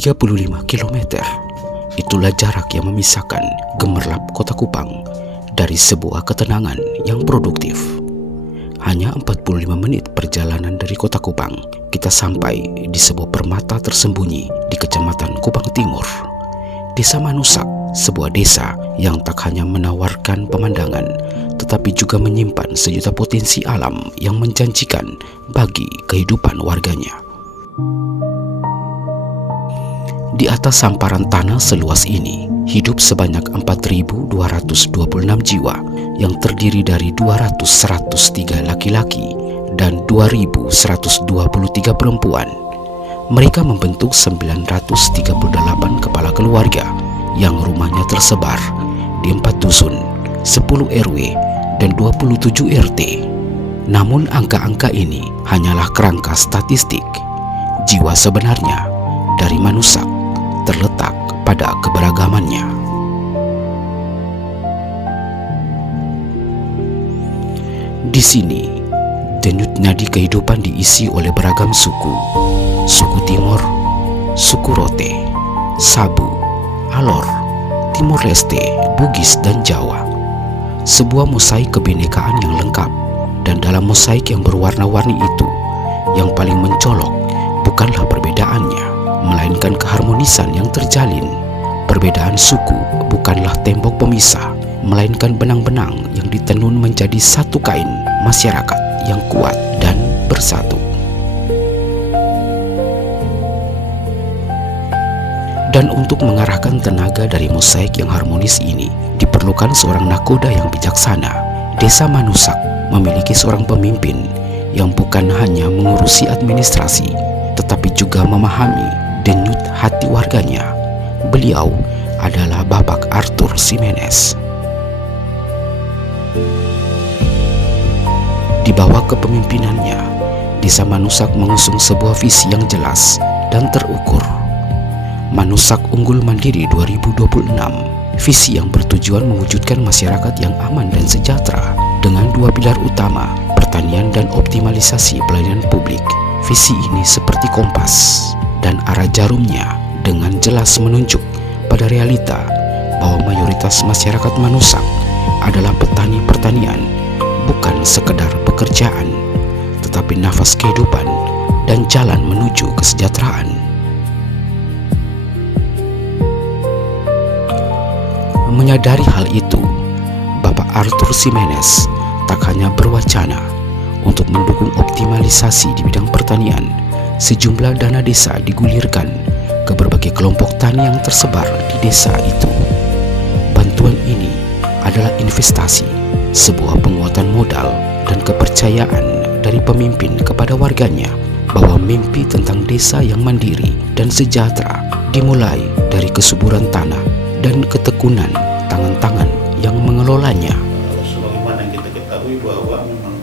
35 km. Itulah jarak yang memisahkan gemerlap kota Kupang dari sebuah ketenangan yang produktif. Hanya 45 menit perjalanan dari kota Kupang, kita sampai di sebuah permata tersembunyi di Kecamatan Kupang Timur. Desa Manusak, sebuah desa yang tak hanya menawarkan pemandangan, tetapi juga menyimpan sejuta potensi alam yang menjanjikan bagi kehidupan warganya. Di atas hamparan tanah seluas ini, hidup sebanyak 4.226 jiwa yang terdiri dari 103 laki-laki dan 2.123 perempuan. Mereka membentuk 938 kepala keluarga yang rumahnya tersebar di 4 dusun, 10 RW, dan 27 RT. Namun angka-angka ini hanyalah kerangka statistik. Jiwa sebenarnya dari Manusak terletak pada keberagamannya. Di sini, denyut nadi kehidupan diisi oleh beragam suku. Suku Timur, suku Rote, Sabu, Alor, Timur Leste, Bugis, dan Jawa. Sebuah mosaik kebinekaan yang lengkap, dan dalam mosaik yang berwarna-warni itu, yang paling mencolok bukanlah perbedaannya, melainkan keharmonisan yang terjalin. Perbedaan suku bukanlah tembok pemisah, melainkan benang-benang yang ditenun menjadi satu kain masyarakat yang kuat dan bersatu. Dan untuk mengarahkan tenaga dari mosaik yang harmonis ini, diperlukan seorang nakoda yang bijaksana. Desa Manusak memiliki seorang pemimpin yang bukan hanya mengurusi administrasi, tetapi juga memahami denyut hati warganya. Beliau adalah Bapak Arthur Ximenes. Di bawah kepemimpinannya, Desa Manusak mengusung sebuah visi yang jelas dan terukur. Manusak Unggul Mandiri 2026, visi yang bertujuan mewujudkan masyarakat yang aman dan sejahtera dengan 2 pilar utama, pertanian dan optimalisasi pelayanan publik. Visi ini seperti kompas, dan arah jarumnya dengan jelas menunjuk pada realita bahwa mayoritas masyarakat Manusak adalah petani pertanian, bukan sekedar pekerjaan, tetapi nafas kehidupan dan jalan menuju kesejahteraan. Menyadari hal itu, Bapak Arthur Ximenes tak hanya berwacana untuk mendukung optimalisasi di bidang pertanian. Sejumlah dana desa digulirkan ke berbagai kelompok tani yang tersebar di desa itu. Bantuan ini adalah investasi, sebuah penguatan modal dan kepercayaan dari pemimpin kepada warganya bahwa mimpi tentang desa yang mandiri dan sejahtera dimulai dari kesuburan tanah dan ketekunan tangan-tangan yang mengelolanya. Sebagaimana yang kita ketahui bahwa memang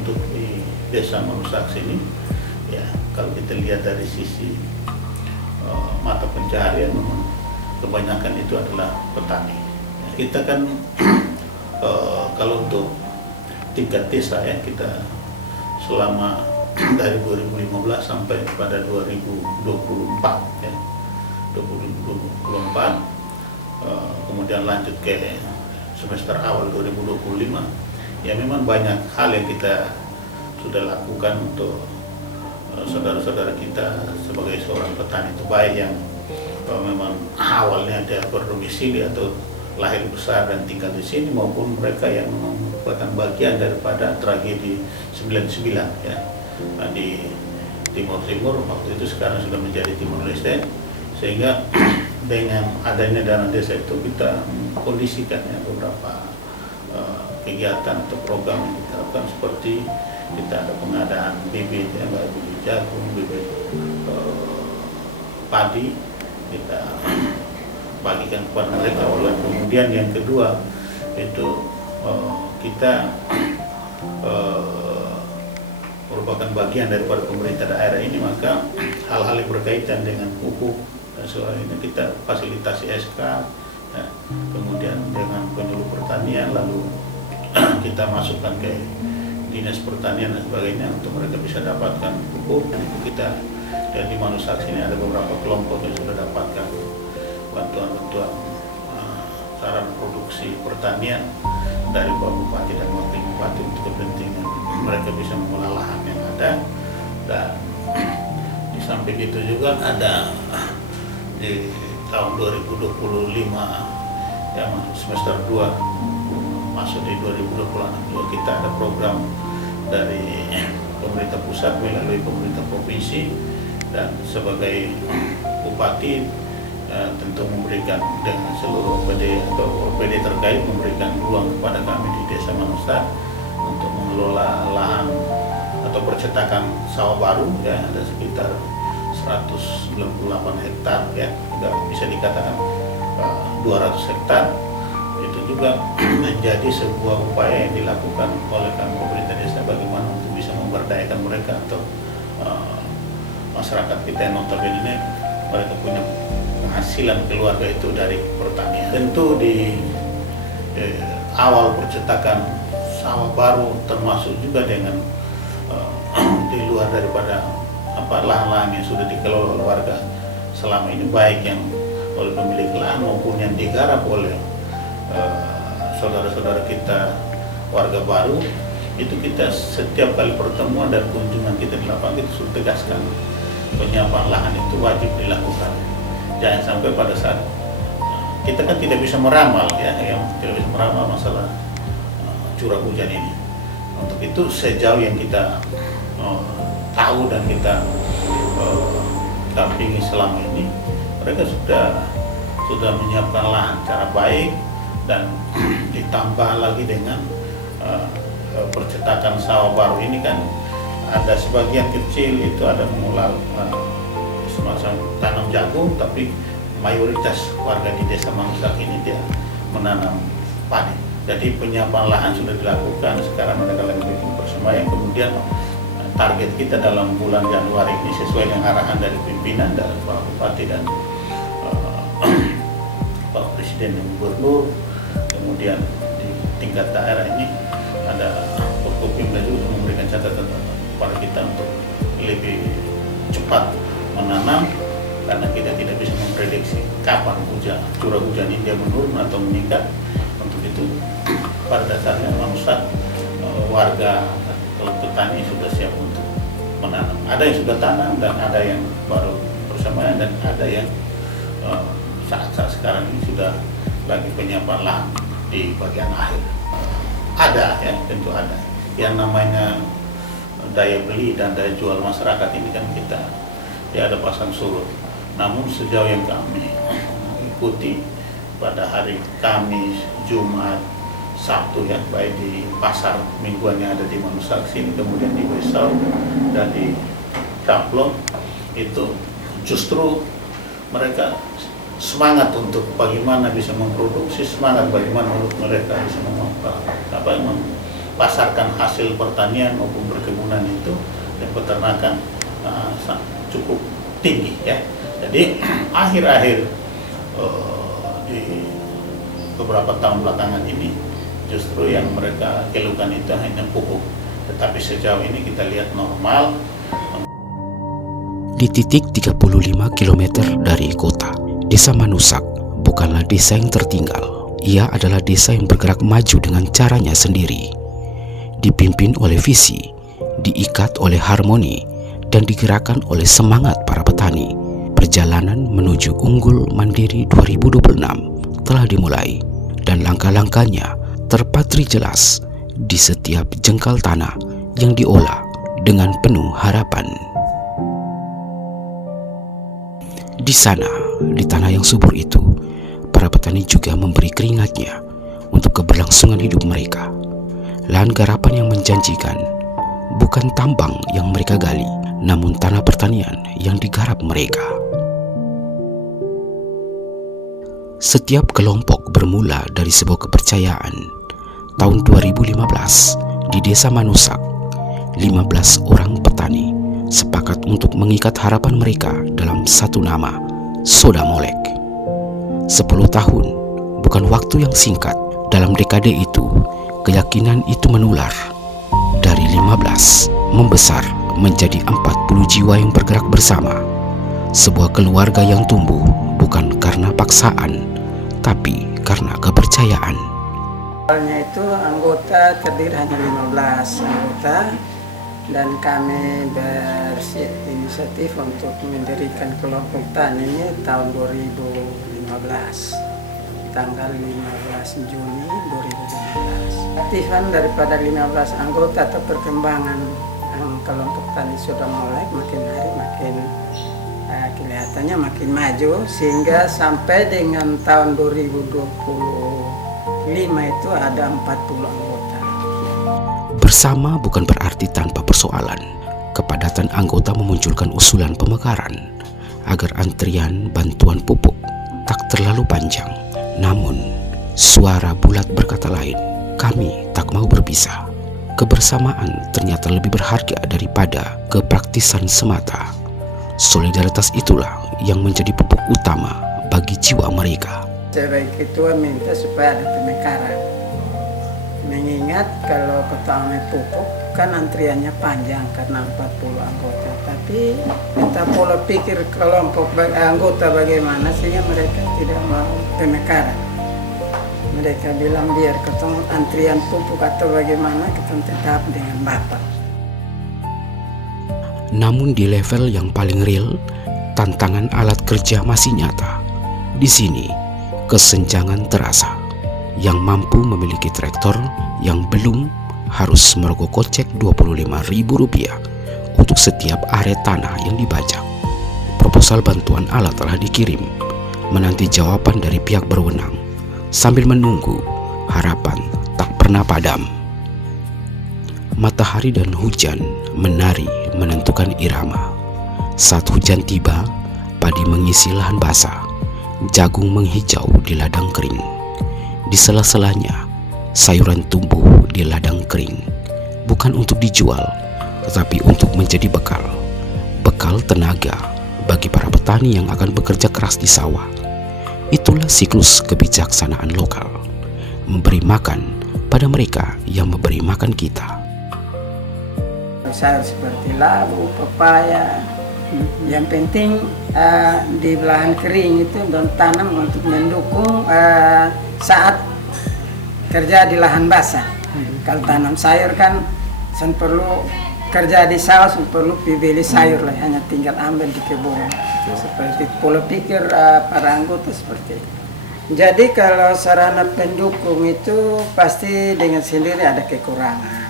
untuk di desa Manusak ini, ya kalau kita lihat dari sisi mata pencaharian, memang kebanyakan itu adalah petani. Ya, kita kan kalau untuk tingkat desa ya, kita selama dari 2015 sampai pada 2024 ya, 2024 kemudian lanjut ke semester awal 2025, ya memang banyak hal yang kita sudah lakukan untuk saudara-saudara kita sebagai seorang petani itu, baik yang memang awalnya ada berdomisili atau lahir besar dan tinggal di sini, maupun mereka yang merupakan bagian daripada tragedi 99 ya, di Timur waktu itu, sekarang sudah menjadi Timur Leste. Sehingga dengan adanya dana desa itu kita kondisikan ya beberapa kegiatan atau program yang kita lakukan, seperti kita ada pengadaan bibit ya, bibit jagung, bibit padi, kita bagikan kepada mereka. Kemudian yang kedua itu kita merupakan bagian daripada pemerintah daerah ini, maka hal-hal yang berkaitan dengan pupuk dan soal ini kita fasilitasi SK ya, kemudian dengan penyuluh pertanian, lalu kita masukkan ke dinas pertanian dan sebagainya untuk mereka bisa dapatkan pupuk. Dan itu kita dan di Manusaks ini ada beberapa kelompok yang sudah dapatkan bantuan-bantuan saran produksi pertanian dari Pak Bupati dan Wakil Bupati untuk kepentingan mereka bisa mengolah lahan yang ada. Dan di samping itu juga ada di tahun 2025 ya, masuk semester 2 masuk di 2026 juga kita ada program dari pemerintah pusat melalui pemerintah provinsi, dan sebagai bupati tentu memberikan dengan seluruh OPD atau OPD terkait memberikan ruang kepada kami di Desa Manusaks untuk mengelola lahan atau percetakan sawah baru ya, ada sekitar 198 hektar ya, juga bisa dikatakan 200 hektar. Itu juga menjadi sebuah upaya yang dilakukan oleh kami pemerintah desa bagaimana untuk bisa memberdayakan mereka atau masyarakat kita yang notabene mereka punya penghasilan keluarga itu dari pertanian. Tentu di awal percetakan sawah baru termasuk juga dengan di luar daripada lahan-lahan yang sudah dikelola oleh warga selama ini, baik yang oleh pemilik lahan maupun yang digarap oleh saudara-saudara kita warga baru. Itu kita setiap kali pertemuan dan kunjungan kita di lapangan kita sudah tegaskan penyiapan lahan itu wajib dilakukan. Jangan sampai pada saat kita kan tidak bisa meramal ya, yang tidak bisa meramal masalah curah hujan ini. Untuk itu sejauh yang kita tahu dan kita dampingi selama ini, mereka sudah menyiapkan lahan secara baik, dan ditambah lagi dengan percetakan sawah baru ini kan ada sebagian kecil itu ada mengolah semacam tanam jagung, tapi mayoritas warga di Desa Manusaks ini dia menanam padi. Jadi penyiapan lahan sudah dilakukan, sekarang mereka lagi bikin persemaian. Kemudian target kita dalam bulan Januari ini sesuai dengan arahan dari pimpinan dari Pak Bupati dan Pak Presiden dan Gubernur, kemudian di tingkat daerah ini ada Forkopimda juga memberikan catatan kepada kita untuk lebih cepat menanam, karena kita tidak bisa memprediksi kapan curah hujan ini dia menurun atau meningkat. Untuk itu pada dasarnya Manusaks warga petani sudah siap untuk menanam. Ada yang sudah tanam dan ada yang baru bersamaan, dan ada yang saat sekarang ini sudah lagi penyiapan lahan di bagian akhir. Ada ya, tentu ada. Yang namanya daya beli dan daya jual masyarakat ini kan kita ada pasang surut. Namun sejauh yang kami ikuti pada hari Kamis, Jumat, Sabtu ya, baik di pasar mingguan yang ada di Manusaks ini, kemudian di Besau dan di Kaplong, itu justru mereka semangat untuk bagaimana bisa memproduksi, semangat bagaimana untuk mereka bisa memasarkan hasil pertanian maupun perkebunan itu dan peternakan cukup tinggi ya. Jadi akhir-akhir di beberapa tahun belakangan ini justru yang mereka keluhkan itu hanya pupuk, tetapi sejauh ini kita lihat normal. Di titik 35 km dari kota, Desa Manusaks bukanlah desa yang tertinggal. Ia adalah desa yang bergerak maju dengan caranya sendiri, dipimpin oleh visi, diikat oleh harmoni, dan digerakkan oleh semangat para petani. Perjalanan menuju Unggul Mandiri 2026 telah dimulai, dan langkah-langkahnya terpatri jelas di setiap jengkal tanah yang diolah dengan penuh harapan. Di sana, di tanah yang subur itu, para petani juga memberi keringatnya untuk keberlangsungan hidup mereka. Lahan garapan yang menjanjikan, bukan tambang yang mereka gali, namun tanah pertanian yang digarap mereka. Setiap kelompok bermula dari sebuah kepercayaan. Tahun 2015, di Desa Manusaks, 15 orang petani sepakat untuk mengikat harapan mereka dalam satu nama, Soda Molek. 10 tahun, bukan waktu yang singkat. Dalam dekade itu, keyakinan itu menular dari membesar menjadi 40 jiwa yang bergerak bersama. Sebuah keluarga yang tumbuh bukan karena paksaan, tapi karena kepercayaan. Awalnya itu anggota terdiri hanya 15 anggota, dan kami berinisiatif untuk mendirikan kelompok tani ini tahun 2015, tanggal 15 Juni 2015. Aktifan daripada 15 anggota atau perkembangan kelompok tani sudah mulai makin hari makin kelihatannya makin maju, sehingga sampai dengan tahun 2025 itu ada 40 anggota. Bersama bukan berarti tanpa persoalan. Kepadatan anggota memunculkan usulan pemekaran agar antrian bantuan pupuk tak terlalu panjang. Namun, suara bulat berkata lain, kami tak mau berpisah. Kebersamaan ternyata lebih berharga daripada kepraktisan semata. Solidaritas itulah yang menjadi pupuk utama bagi jiwa mereka. Sebagai ketua minta supaya ada pemekaran. Mengingat kalau ketua pupuk kan antriannya panjang karena 40 anggota. Tapi kita pola pikir kelompok anggota bagaimana sehingga mereka tidak mau pemekaran. Mereka bilang biar ketemu antrian pupuk atau bagaimana kita tetap dengan Bapak. Namun di level yang paling real, tantangan alat kerja masih nyata. Di sini, kesenjangan terasa. Yang mampu memiliki traktor yang belum harus merogoh kocek Rp25.000 untuk setiap area tanah yang dibajak. Proposal bantuan alat telah dikirim, menanti jawaban dari pihak berwenang. Sambil menunggu, harapan tak pernah padam. Matahari dan hujan menari menentukan irama. Saat hujan tiba, padi mengisi lahan basah, jagung menghijau di ladang kering. Di sela-selanya, sayuran tumbuh di ladang kering, bukan untuk dijual, tetapi untuk menjadi bekal. Bekal tenaga bagi para petani yang akan bekerja keras di sawah. Itulah siklus kebijaksanaan lokal, memberi makan pada mereka yang memberi makan kita. Sayur seperti labu, pepaya, yang penting di lahan kering itu dan tanam untuk mendukung saat kerja di lahan basah. Kalau tanam sayur kan perlu kerja di sawah, perlu beli sayur lah, hanya tinggal ambil di kebun. Seperti pola pikir para anggota seperti itu. Jadi kalau sarana pendukung itu pasti dengan sendiri ada kekurangan.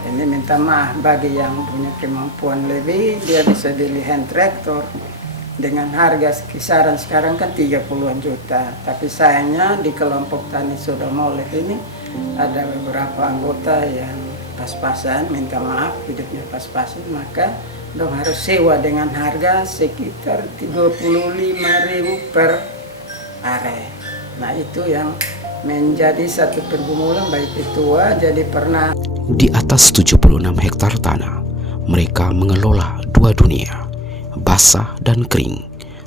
Ini minta maaf bagi yang punya kemampuan lebih, dia bisa beli hand tractor dengan harga kisaran sekarang kan 30-an juta. Tapi sayangnya di kelompok tani sudah mulai ini ada beberapa anggota yang pas-pasan, minta maaf hidupnya pas-pasan, maka dong harus sewa dengan harga sekitar 25.000 per area. Nah itu yang menjadi satu pergumulan bagi ketua. Jadi pernah di atas 76 hektar tanah, mereka mengelola dua dunia, basah dan kering,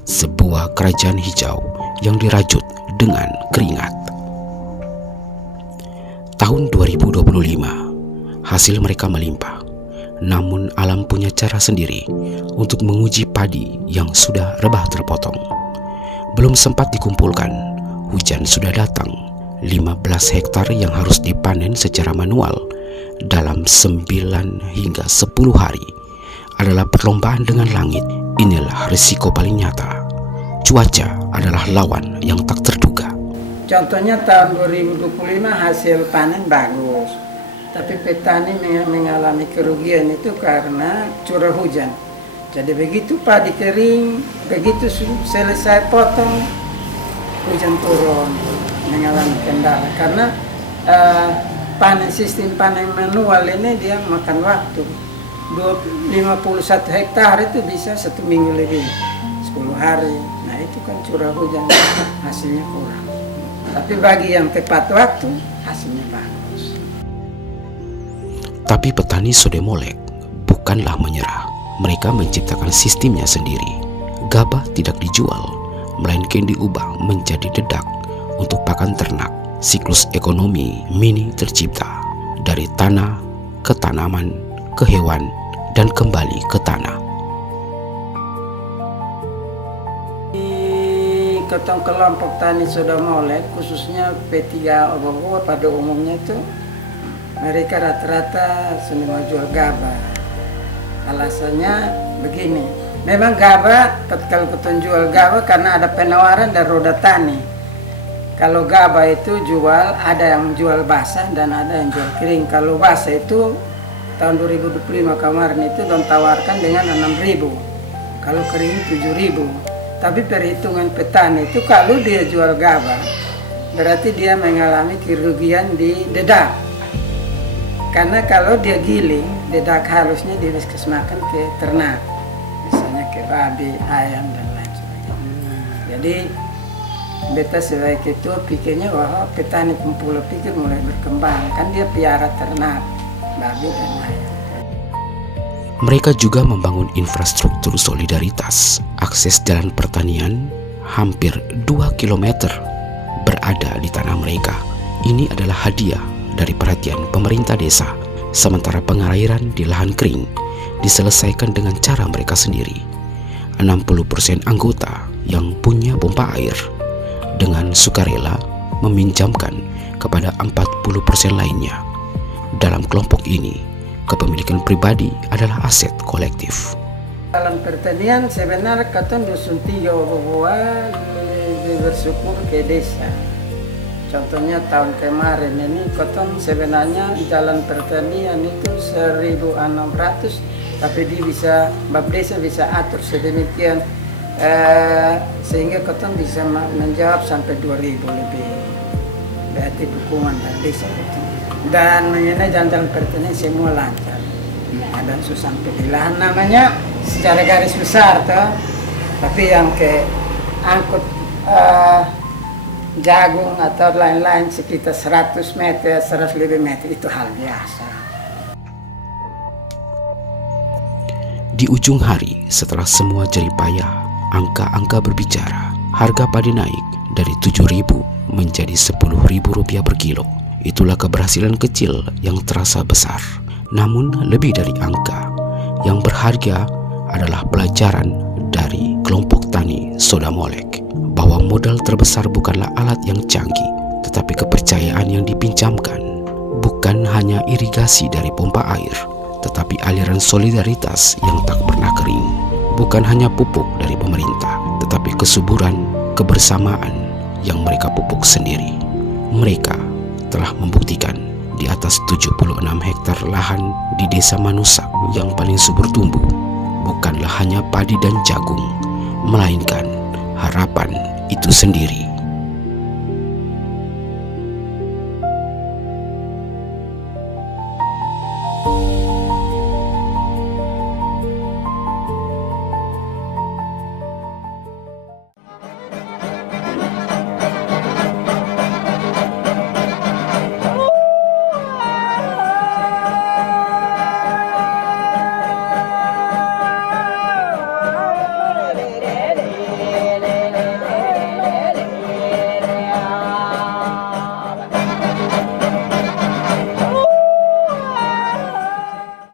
sebuah kerajaan hijau yang dirajut dengan keringat. Tahun 2025, hasil mereka melimpah. Namun alam punya cara sendiri untuk menguji padi yang sudah rebah terpotong. Belum sempat dikumpulkan, hujan sudah datang. 15 hektar yang harus dipanen secara manual dalam 9 hingga 10 hari adalah perlombaan dengan langit. Inilah risiko paling nyata. Cuaca adalah lawan yang tak terduga. Contohnya tahun 2025 hasil panen bagus, tapi petani mengalami kerugian itu karena curah hujan. Jadi begitu padi kering, begitu selesai potong, hujan turun, mengalami kendala. Karena sistem panen manual ini dia makan waktu. 51 hektar itu bisa 1 minggu lebih, 10 hari. Nah itu kan curah hujan, hasilnya kurang. Tapi bagi yang tepat waktu, hasilnya bagus. Tapi petani Sodemolek bukanlah menyerah. Mereka menciptakan sistemnya sendiri. Gabah tidak dijual, melainkan diubah menjadi dedak untuk pakan ternak. Siklus ekonomi mini tercipta dari tanah ke tanaman ke hewan, dan kembali ke tanah. Di ketong kelompok tani Sodomolek, khususnya P3 Obowo pada umumnya itu mereka rata-rata senang jual gabah. Alasannya begini, memang gabah kalau ketong jual gabah karena ada penawaran dari roda tani. Kalau gabah itu jual, ada yang jual basah dan ada yang jual kering. Kalau basah itu tahun 2025 kemarin itu don tawarkan dengan 6.000, kalau kering 7.000. Tapi perhitungan petani itu kalau dia jual gabah berarti dia mengalami kerugian di dedak, karena kalau dia giling dedak halusnya dia bisa makan ke ternak, misalnya ke babi, ayam dan lain sebagainya. Jadi beta sebagai ketua pikirnya wah petani Pempulo pikir mulai berkembang, kan dia piara ternak babi dan ayam. Mereka juga membangun infrastruktur solidaritas. Akses jalan pertanian hampir 2 km berada di tanah mereka. Ini adalah hadiah dari perhatian pemerintah desa. Sementara pengairan di lahan kering diselesaikan dengan cara mereka sendiri. 60% anggota yang punya pompa air dengan sukarela meminjamkan kepada 40% lainnya. Dalam kelompok ini, kepemilikan pribadi adalah aset kolektif. Dalam pertanian sebenarnya katong dusun 3 Obowo lebih bersyukur ke desa. Contohnya tahun kemarin ini katong sebenarnya jalan pertanian itu 1.600, tapi dia bisa, bab desa bisa atur sedemikian sehingga katong bisa menjawab sampai 2.000 lebih. Berarti dukungan dari desa itu. Dan mengenai jalan pertanian semua lancar. Ada sampai di lahan namanya secara garis besar toh. Tapi yang ke angkut jagung atau lain-lain sekitar 100 meter, 100 lebih meter itu hal biasa. Di ujung hari, setelah semua jerih payah, angka-angka berbicara. Harga padi naik dari 7.000 menjadi 10.000 rupiah per kilo. Itulah keberhasilan kecil yang terasa besar. Namun lebih dari angka, yang berharga adalah pelajaran dari kelompok tani Sodomolek bahwa modal terbesar bukanlah alat yang canggih, tetapi kepercayaan yang dipinjamkan. Bukan hanya irigasi dari pompa air, tetapi aliran solidaritas yang tak pernah kering. Bukan hanya pupuk dari pemerintah, tetapi kesuburan, kebersamaan yang mereka pupuk sendiri. Mereka telah membuktikan di atas 76 hektar lahan di desa Manusak yang paling subur tumbuh bukanlah hanya padi dan jagung, melainkan harapan itu sendiri.